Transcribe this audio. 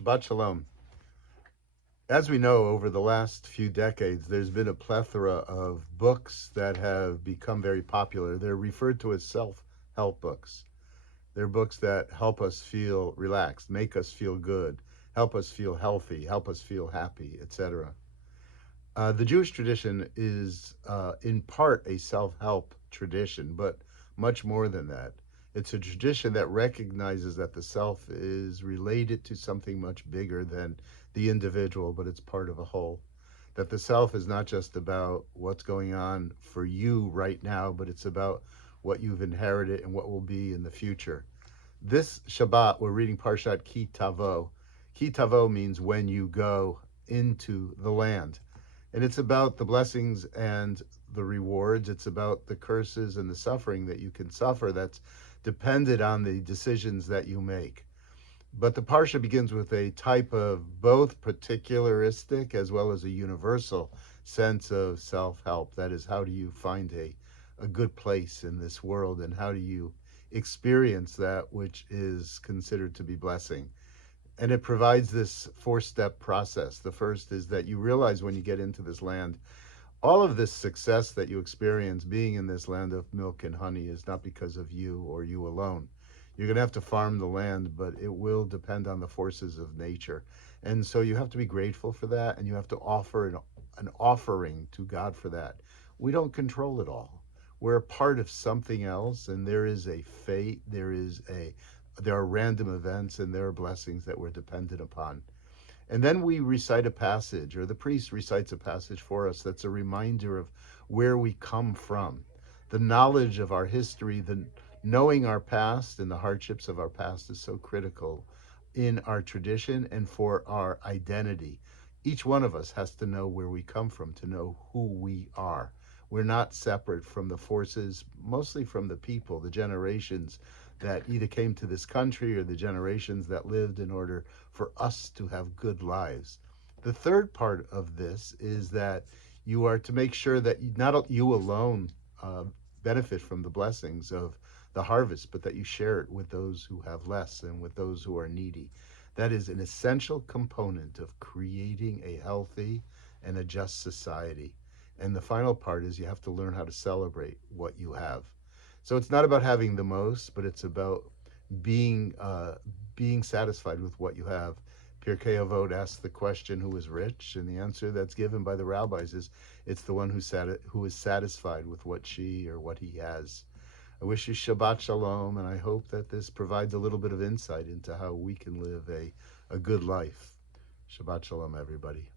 Shabbat Shalom. As we know, over the last few decades, there's been a plethora of books that have become very popular. They're referred to as self-help books. They're books that help us feel relaxed, make us feel good, help us feel healthy, help us feel happy, etc. The Jewish tradition is in part a self-help tradition, but much more than that. It's a tradition that recognizes that the self is related to something much bigger than the individual, but it's part of a whole. That the self is not just about what's going on for you right now, but it's about what you've inherited and what will be in the future. This Shabbat, we're reading Parshat Ki Tavo. Ki Tavo means when you go into the land. And it's about the blessings and the rewards. It's about the curses and the suffering that you can suffer that's dependent on the decisions that you make. But the Parsha begins with a type of both particularistic as well as a universal sense of self-help. That is, how do you find a good place in this world, and how do you experience that which is considered to be blessing? And it provides this four-step process. The first is that you realize when you get into this land, all of this success that you experience being in this land of milk and honey is not because of you or you alone. You're going to have to farm the land, but it will depend on the forces of nature. And so you have to be grateful for that, and you have to offer an offering to God for that. We don't control it all. We're a part of something else, and there is a fate, there are random events, and there are blessings that we're dependent upon. And then we recite a passage, or the priest recites a passage for us that's a reminder of where we come from. The knowledge of our history, the knowing our past and the hardships of our past is so critical in our tradition and for our identity. Each one of us has to know where we come from to know who we are. We're not separate from the forces, mostly from the people, the generations that either came to this country or the generations that lived in order for us to have good lives. The third part of this is that you are to make sure that not you alone benefit from the blessings of the harvest, but that you share it with those who have less and with those who are needy. That is an essential component of creating a healthy and a just society. And the final part is you have to learn how to celebrate what you have. So it's not about having the most, but it's about being being satisfied with what you have. Pirkei Avot asks the question, who is rich? And the answer that's given by the rabbis is, it's the one who is satisfied with what she or what he has. I wish you Shabbat Shalom, and I hope that this provides a little bit of insight into how we can live a good life. Shabbat Shalom, everybody.